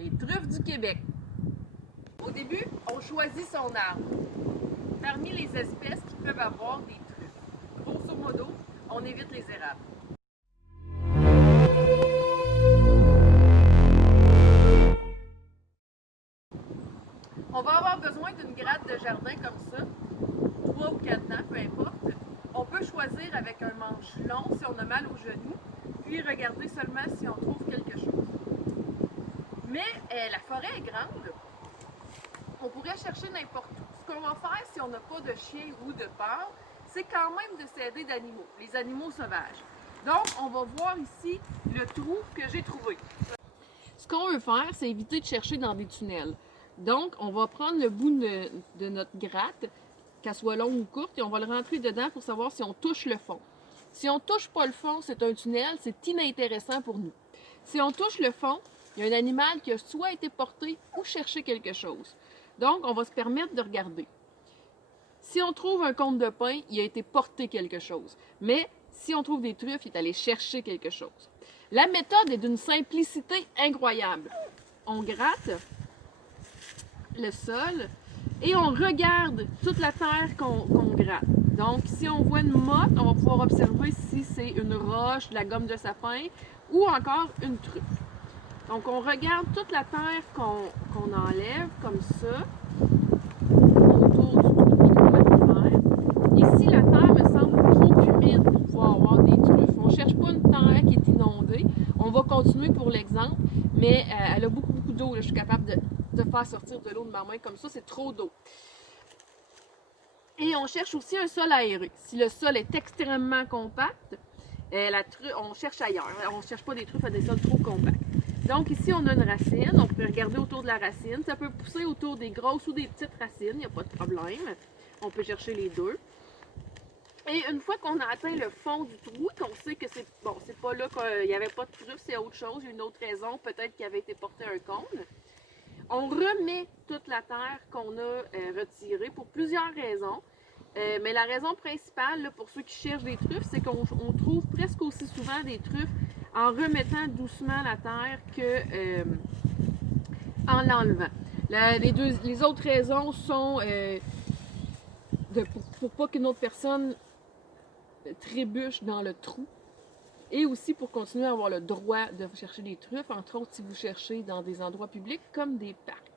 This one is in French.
Les truffes du Québec. Au début, on choisit son arbre. Parmi les espèces qui peuvent avoir des truffes, grosso modo, on évite les érables. On va avoir besoin d'une gratte de jardin comme ça, 3 ou 4 dents, peu importe. On peut choisir avec un manche long si on a mal au genou, puis regarder seulement si on trouve quelque chose. Mais la forêt est grande, on pourrait chercher n'importe où. Ce qu'on va faire si on n'a pas de chien ou de porc, c'est quand même de s'aider d'animaux, les animaux sauvages. Donc, on va voir ici le trou que j'ai trouvé. Ce qu'on veut faire, c'est éviter de chercher dans des tunnels. Donc, on va prendre le bout de notre gratte, qu'elle soit longue ou courte, et on va le rentrer dedans pour savoir si on touche le fond. Si on ne touche pas le fond, c'est un tunnel, c'est inintéressant pour nous. Si on touche le fond, il y a un animal qui a soit été porté ou cherché quelque chose. Donc, on va se permettre de regarder. Si on trouve un cône de pin, il a été porté quelque chose. Mais si on trouve des truffes, il est allé chercher quelque chose. La méthode est d'une simplicité incroyable. On gratte le sol et on regarde toute la terre qu'on gratte. Donc, si on voit une motte, on va pouvoir observer si c'est une roche, de la gomme de sapin ou encore une truffe. Donc, on regarde toute la terre qu'on enlève comme ça, autour du trou qu'on va faire. Ici, la terre me semble trop humide pour pouvoir avoir des truffes. On ne cherche pas une terre qui est inondée. On va continuer pour l'exemple, mais elle a beaucoup d'eau. Je suis capable de faire sortir de l'eau de ma main comme ça, c'est trop d'eau. Et on cherche aussi un sol aéré. Si le sol est extrêmement compact, on cherche ailleurs. On ne cherche pas des truffes à des sols trop compacts. Donc ici, on a une racine. On peut regarder autour de la racine. Ça peut pousser autour des grosses ou des petites racines. Il n'y a pas de problème. On peut chercher les deux. Et une fois qu'on a atteint le fond du trou, qu'on sait que c'est pas là qu'il n'y avait pas de truffe, c'est autre chose, il y a une autre raison, peut-être qu'il avait été porté un cône. On remet toute la terre qu'on a retirée pour plusieurs raisons. Mais la raison principale, là, pour ceux qui cherchent des truffes, c'est qu'on trouve presque aussi souvent des truffes en remettant doucement la terre que en l'enlevant. Les autres raisons sont pour pas qu'une autre personne trébuche dans le trou et aussi pour continuer à avoir le droit de chercher des truffes, entre autres si vous cherchez dans des endroits publics comme des parcs.